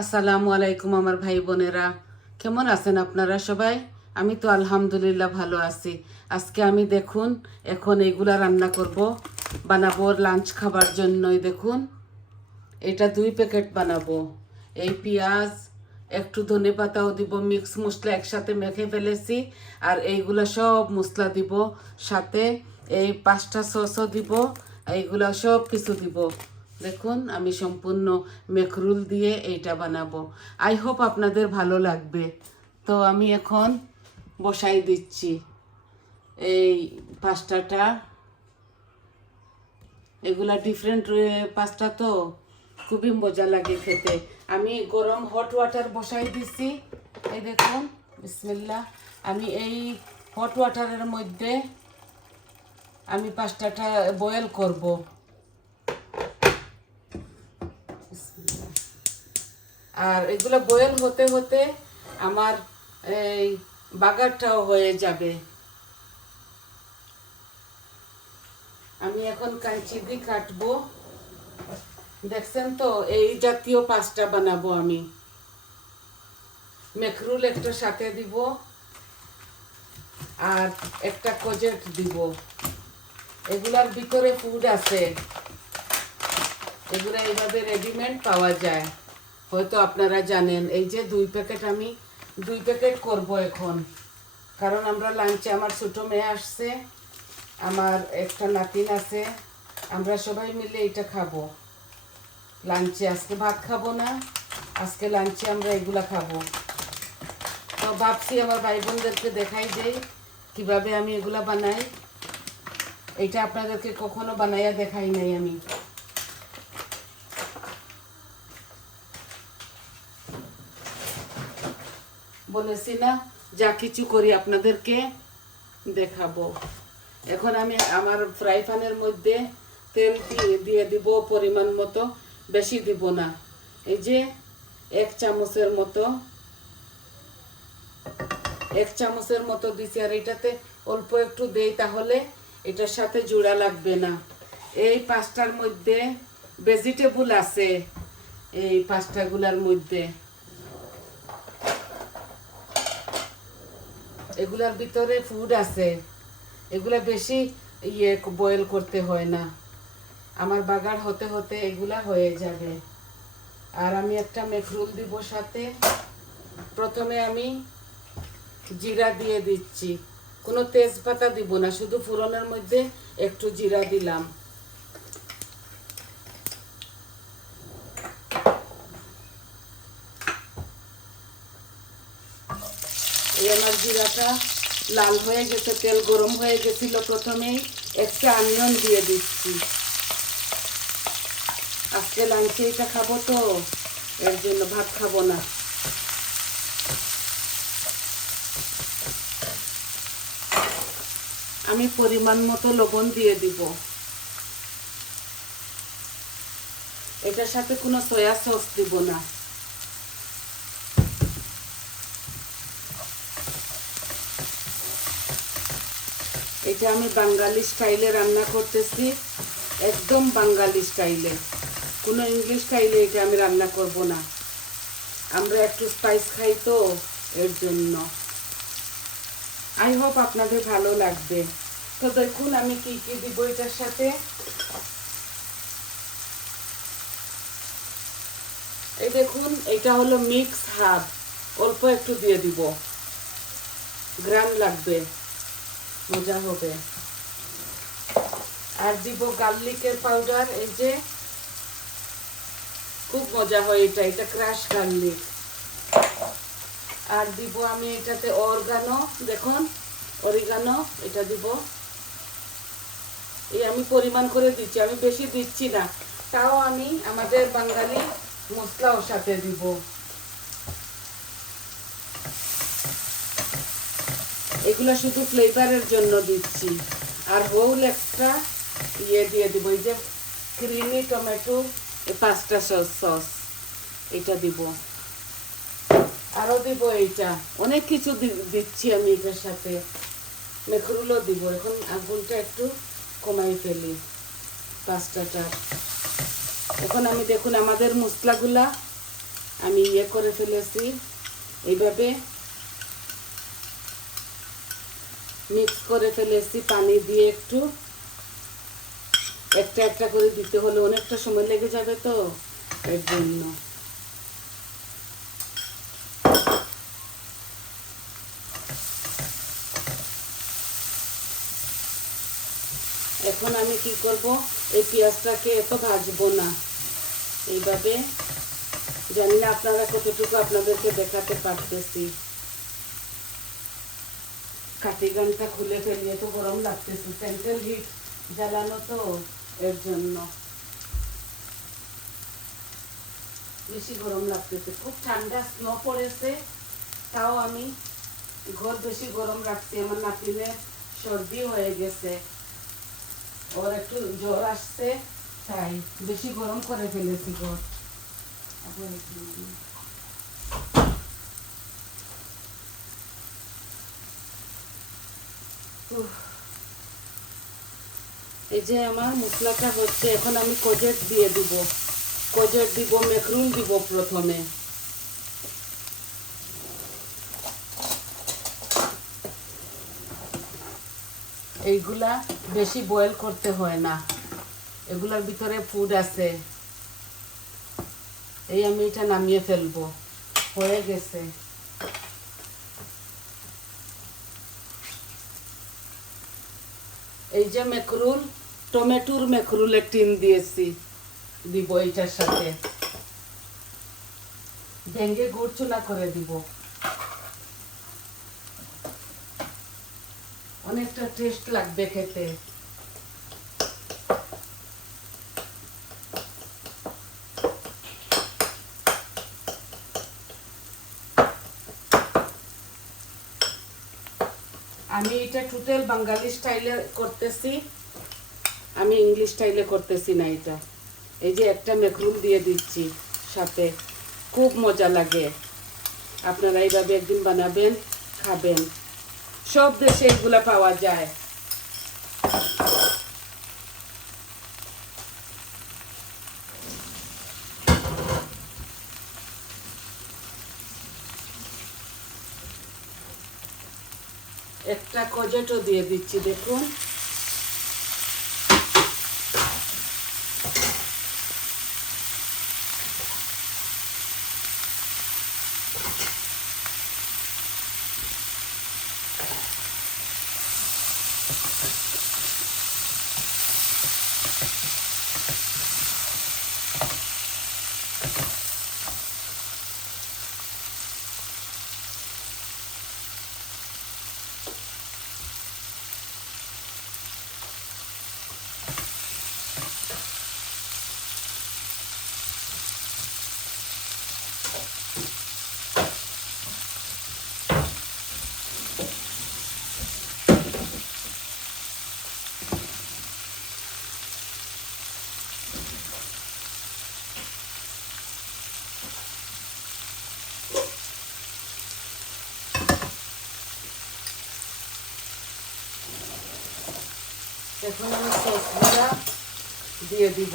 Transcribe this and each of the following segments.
আসসালামু আলাইকুম আমার ভাই বোনেরা। কেমন আছেন আপনারা সবাই? আমি তো আলহামদুলিল্লাহ ভালো আছি। আজকে আমি দেখুন, এখন এইগুলা রান্না করব। বানাবো লাঞ্চ খাবার জন্যই দেখুন। এটা দুই প্যাকেট বানাবো। এই পেঁয়াজ, একটু ধনে পাতাও দিব, মিক্স মশলা একসাথে মেখে ফেলেছি। আর এইগুলা সব মশলা দিব, সাথে এই পাঁচটা সসও দিব, এইগুলা সব কিছু দিব। দেখুন, আমি সম্পূর্ণ মেখরুল দিয়ে এইটা বানাবো। আই হোপ আপনাদের ভালো লাগবে। তো আমি এখন বসাই দিচ্ছি। এই পাস্তাটা। এগুলা ডিফারেন্ট পাস্তা তো খুবই মজা লাগে খেতে। আমি গরম হট ওয়াটার বসাই দিছি। এই দেখুন বিসমিল্লা আমি এই হট ওয়াটারের মধ্যে আমি পাস্তাটা বয়েল করব। আর এগুলো বয়েল হতে হতে আমার এই বাগারটাও হয়ে যাবে। আমি এখন কাঁচি দিয়ে কাটবো। দেখছেন তো? এই জাতীয় পাস্তা বানাবো আমি। মেখরুল একটা সাথে দিব আর একটা কোজেট দিব। এগুলার ভিতরে ফুড আছে। এগুলো এইভাবে রেডিমেড পাওয়া যায়। হয়তো আপনারা জানেন, এই যে দুই প্যাকেট আমি, দুই প্যাকেট করব এখন। কারণ আমরা লাঞ্চে আমার ছোটো মেয়ে আসছে, আমার একটা নাতিন আছে, আমরা সবাই মিলে এটা খাব। লাঞ্চে আজকে ভাত খাব না, আজকে লাঞ্চে আমরা এগুলা খাব। তো ভাবছি আমার ভাই বোনদেরকে দেখাই দেই, কীভাবে আমি এগুলা বানাই। এটা আপনাদেরকে কখনো বানাইয়া দেখাই নাই আমি। বলেছি না যা কিছু করি আপনাদেরকে দেখাবো। এখন আমি আমার ফ্রাই প্যানের মধ্যে তেল দিয়ে দিয়ে দিব পরিমাণ মতো, বেশি দিব না। এই যে এক চামচের মতো, এক চামচের মতো দিছি, আর এটাতে অল্প একটু দেই তাহলে এটার সাথে জোড়া লাগবে না। এই পাঁচটার মধ্যে ভেজিটেবল আছে, এই পাঁচটাগুলার মধ্যে। এগুলার ভিতরে ফুড আছে। এগুলা বেশি ইয়ে বয়েল করতে হয় না। আমার বাগার হতে হতে এগুলা হয়ে যাবে। আর আমি একটা মেখরুল দিব সাথে। প্রথমে আমি জিরা দিয়ে দিচ্ছি। কোনো তেজপাতা দিব না, শুধু ফুরনের মধ্যে একটু জিরা দিলাম এই জিরাটা লাল হয়ে গেছে, তেল গরম হয়ে গেছিল, প্রথমেই একটা আনিয়ন দিয়ে দিচ্ছি। আজকে লাঞ্চে এটা খাব তো, এর জন্য ভাত খাব না। আমি পরিমাণ মতো লবণ দিয়ে দিব। এটার সাথে কোনো সয়া সস দিব না। এটা আমি বাঙালি স্টাইলে রান্না করতেছি, একদম বাঙালি স্টাইলে। কোনো ইংলিশ স্টাইলে এটা আমি রান্না করব না। আমরা একটু স্পাইস খাই তো, এর জন্য। আই হোপ আপনাদের ভালো লাগবে। তো দেখুন আমি কি কি দিব এটার সাথে। এই দেখুন, এটা হলো মিক্স হাব অল্প একটু দিয়ে দিব। গ্রাম লাগবে। মজা হবে। আর দিব গার্লিকের পাউডার, এই যে। খুব মজা হয় এটা এটা ক্রাশ গার্লিক। আর দিব আমি এটাতে অরগানো, দেখুন, অরিগানো, এটা দিব। এই আমি পরিমাণ করে দিচ্ছি, আমি বেশি দিচ্ছি না। তাও আমি আমাদের বাঙালি মশলাও সাথে দিব। এগুলো শুধু ফ্লেভারের জন্য দিচ্ছি। আর হোল একটা ইয়ে দিয়ে দিব, এই যে ক্রিমি টমেটো পাঁচটা সস সস, এটা দিব। আরও দিব এইটা। অনেক কিছু দিচ্ছি আমি এটার সাথে। মেখরুলও দিব, এখন আগুনটা একটু কমাই ফেলি পাঁচটাটার এখন আমি দেখুন, আমাদের মশলাগুলা আমি ইয়ে করে ফেলেছি। এইভাবে মিক্স করে ফেলেছি, পানি দিয়ে একটু। একটা একটা করে দিতে হলে অনেকটা সময় লেগে যাবে তো, এর জন্য। এখন আমি কি করব? এই পেঁয়াজটাকে এত ভাজবো না। এইভাবে জানি না আপনারা কতটুকু আপনাদেরকে দেখাতে পারতেছি। কাটি গানটা খুলে ফেলিয়ে তো গরম লাগতেছে। সেন্ট্রাল হিট জ্বালানো তো এর জন্য। বেশি গরম লাগতেছে। খুব ঠান্ডা স্নো পড়েছে, তাও আমি ঘর বেশি গরম রাখছি। আমার নাতিনের সর্দি হয়ে গেছে। ওর একটু জ্বর আসছে, তাই বেশি গরম করে ফেলেছি ঘর। আবার এই যে আমার মশলাটা হচ্ছে, এখন আমি কোজেট দিয়ে দিব। কোজেট দিব মেখরুল দিব প্রথমে। এইগুলা বেশি বয়েল করতে হয় না। এগুলার ভিতরে ফুড আছে। এই আমি এটা নামিয়ে ফেলব। হয়ে গেছে এই যে মেকরুল টমেটোর মেকরুলের টিন দিয়েছি। দিব এইটার সাথে। ভেঙে গুড় চুনা করে দিব। অনেকটা টেস্ট লাগবে খেতে। আমি এটা টোটাল বাঙালি স্টাইলে করতেছি। আমি ইংলিশ স্টাইলে করতেছি না এটা। এই যে একটা মেকরুম দিয়ে দিচ্ছি সাথে। খুব মজা লাগে। আপনারা এইভাবে একদিন বানাবেন, খাবেন। সব দেশে এগুলা পাওয়া যায়। একটা দিয়ে দিচ্ছি দেখুন। এখন আমি সসগুলা দিয়ে দিব।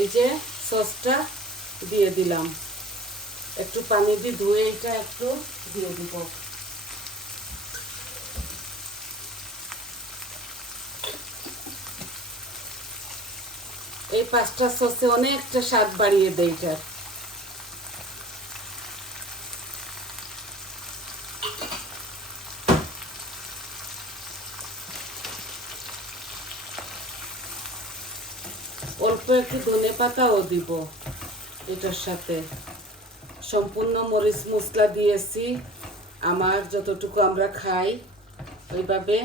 এই যে সসটা দিয়ে দিলাম। একটু পানি দিয়ে ধুয়ে এটা একটু দিয়ে দিব। এই পাঁচটা সসে অনেকটা স্বাদ বাড়িয়ে দেয় এটার অল্প একটু ধনে পাতাও দিব এটার সাথে। সম্পূর্ণ মরিচ মশলা দিয়েছি। আমার যতটুকু আমরা খাই ওইভাবে।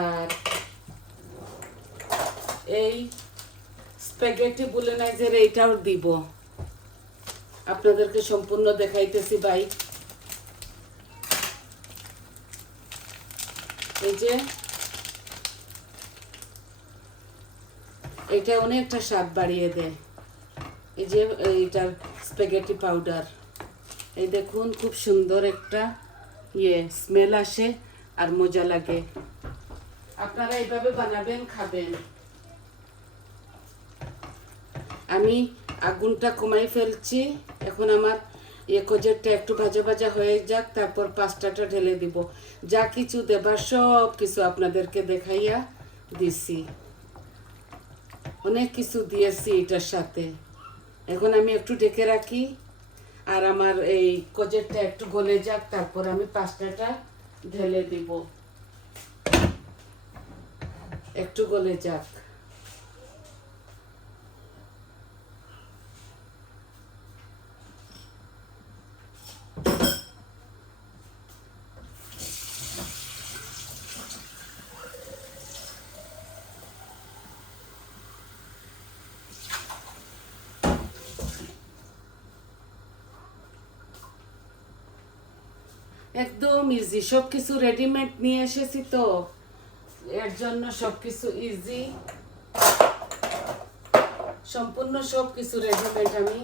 আর এই স্প্যাগেটি বুলেনাইজের এইটাও দিব। আপনাদেরকে সম্পূর্ণ দেখাইতেছি, ভাই। এই যে, এটা অনেকটা স্বাদ বাড়িয়ে দেয়। এই যে, এইটার স্প্যাগেটি পাউডার। এই দেখুন, খুব সুন্দর একটা ইয়ে স্মেল আসে আর মজা লাগে। আপনারা এইভাবে বানাবেন, খাবেন। আমি আগুনটা কমাই ফেলছি। এখন আমার ইয়ে কোজেরটা একটু ভাজা ভাজা হয়ে যাক, তারপর পাস্তাটা ঢেলে দিব। যা কিছু দেবার সব কিছু আপনাদেরকে দেখাইয়া দিছি। অনেক কিছু দিয়েছি এটার সাথে। এখন আমি একটু ডেকে রাখি আর আমার এই কোজেরটা একটু গলে যাক, তারপর আমি পাস্তাটা ঢেলে দিব। একটু গলে যাক। একদম ইজি সব কিছু রেডিমেড নিয়ে এসেছি তো। এর জন্য সব কিছু ইজি সম্পূর্ণ সব কিছু রেডিমেড আমি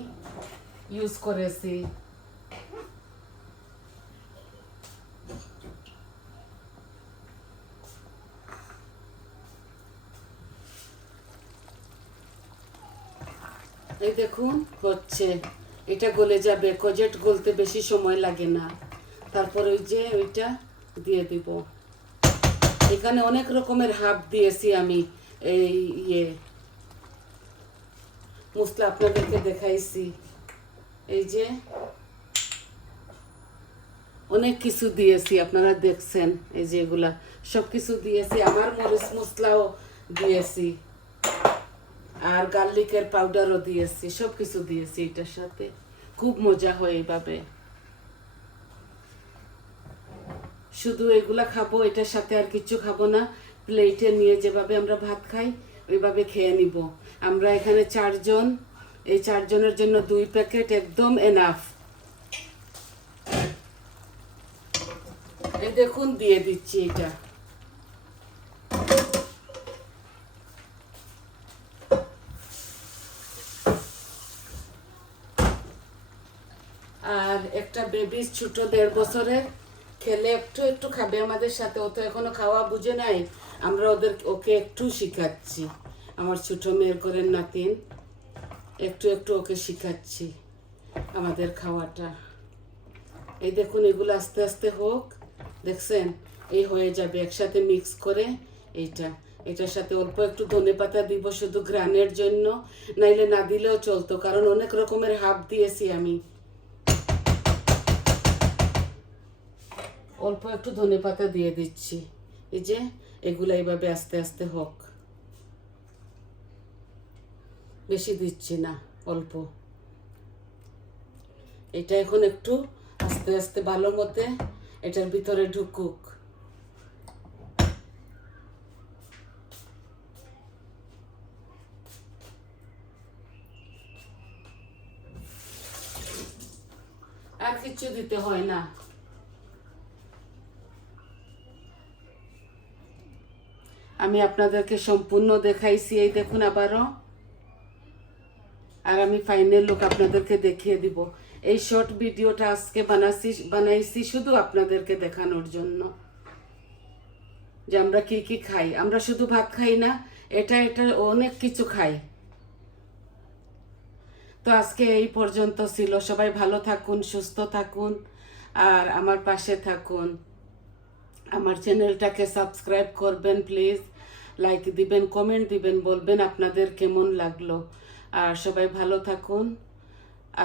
ইউজ করেছি। এই দেখুন, হচ্ছে। এটা গলে যাবে। কজেট গলতে বেশি সময় লাগে না। তারপর ওই যে ওইটা দিয়ে দিব। এখানে অনেক রকমের হাফ দিয়েছি আমি এই ইয়ে। মশলা আপনাদেরকে দেখাইছি। এই যে অনেক কিছু দিয়েছি, আপনারা দেখছেন এই যে এগুলা। সব কিছু দিয়েছি, আমার মরিচ মশলাও দিয়েছি। আর গার্লিকের পাউডারও দিয়েছি সব কিছু দিয়েছি এটার সাথে। খুব মজা হয় এইভাবে। শুধু এগুলা খাব, এটার সাথে আর কিছু খাব না। প্লেটে নিয়ে যেভাবে আমরা ভাত খাই, ওইভাবে খেয়ে নিব। আমরা এখানে চারজন, এই চারজনের জন্য দুই প্যাকেট একদম এনাফ এই দেখুন, দিয়ে দিচ্ছি এটা। আর একটা বেবি ছোট দেড় বছরের। খেলে একটু একটু খাবে আমাদের সাথে, ও তো এখনও খাওয়া বুঝে নাই। আমরা ওদের, ওকে একটু শিখাচ্ছি। আমার ছোটো মেয়ের করেন নাতিন, একটু একটু ওকে শিখাচ্ছি আমাদের খাওয়াটা। এই দেখুন, এগুলো আস্তে আস্তে হোক, দেখছেন? এই হয়ে যাবে, একসাথে মিক্স করে এইটা। এটার সাথে অল্প একটু ধনে পাতা দিব শুধু গ্রানের জন্য, নাইলে না দিলেও চলতো, কারণ অনেক রকমের হাফ দিয়েছি আমি। অল্প একটু ধনে পাতা দিয়ে দিচ্ছি। এই যে, এগুলো এইভাবে আস্তে আস্তে হোক। বেশি দিচ্ছি না, অল্প। এটা এখন একটু আস্তে আস্তে ভালো মতে এটার ভিতরে ঢুকুক। আর কিছু দিতে হয় না। আমি আপনাদেরকে সম্পূর্ণ দেখাইছি, এই দেখুন আবারও। আর আমি ফাইনাল লুক আপনাদেরকে দেখিয়ে দিব। এই শর্ট ভিডিওটা আজকে বানাচ্ছি বানাইছি শুধু আপনাদেরকে দেখানোর জন্য। যে আমরা কি কি খাই? আমরা শুধু ভাত খাই না, এটা এটা অনেক কিছু খাই। তো আজকে এই পর্যন্ত ছিল। সবাই ভালো থাকুন, সুস্থ থাকুন, আর আমার পাশে থাকুন। আমার চ্যানেলটাকে সাবস্ক্রাইব করবেন প্লিজ লাইক দিবেন কমেন্ট দিবেন, বলবেন আপনাদের কেমন লাগল। আর সবাই ভালো থাকুন।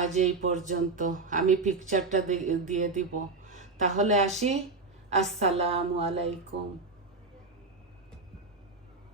আজ এই পর্যন্ত আমি পিকচারটা দিয়ে দিব। তাহলে আসি। আসসালামু আলাইকুম।